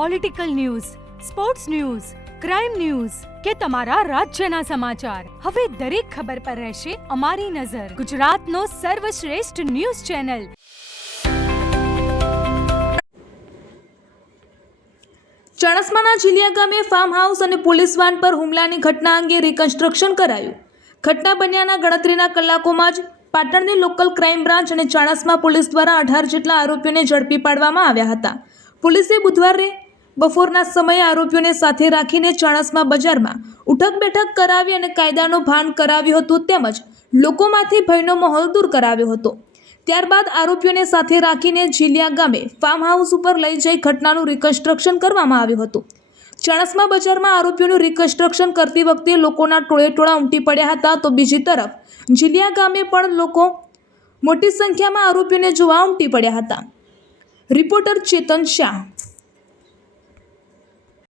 Political news, sports news, crime news કે તમારા રાજ્યના સમાચાર, હવે દરેક ખબર પર રહેશે અમારી નજર. ગુજરાતનો સર્વશ્રેષ્ઠ ન્યૂઝ ચેનલ. ચાણસ્માના ઝીલિયા ગામે ફાર્મ હાઉસ અને પોલીસ વાન પર હુમલાની ઘટના અંગે રિકન્સ્ટ્રક્શન કરાયું. ઘટના બન્યાના ગણતરીના કલાકોમાં જ પાટણની લોકલ ક્રાઇમ બ્રાન્ચ અને ચાણસ્મા પોલીસ દ્વારા 18 જેટલા આરોપીઓને ઝડપી પાડવામાં આવ્યા હતા. પોલીસે બુધવારે બપોરના સમયે આરોપીઓને સાથે રાખીને ચાણસ્મા બજારમાં ઉઠક બેઠક કરાવી અને કાયદાનો ભાન કરાવ્યું હતું, તેમજ લોકોમાંથી ભયનો માહોલ દૂર કરાવ્યો હતો. ત્યારબાદ આરોપીઓને સાથે રાખીને ઝીલિયા ગામે ફાર્મ હાઉસ ઉપર લઈ જઈ ઘટનાનું રિકન્સ્ટ્રક્શન કરવામાં આવ્યું હતું. ચાણસ્મા બજારમાં આરોપીઓનું રિકન્સ્ટ્રક્શન કરતી વખતે લોકોના ટોળેટોળા ઉમટી પડ્યા હતા, તો બીજી તરફ ઝીલિયા ગામે પણ લોકો મોટી સંખ્યામાં આરોપીઓને જોવા ઉમટી પડ્યા હતા. રિપોર્ટર ચેતન શાહ.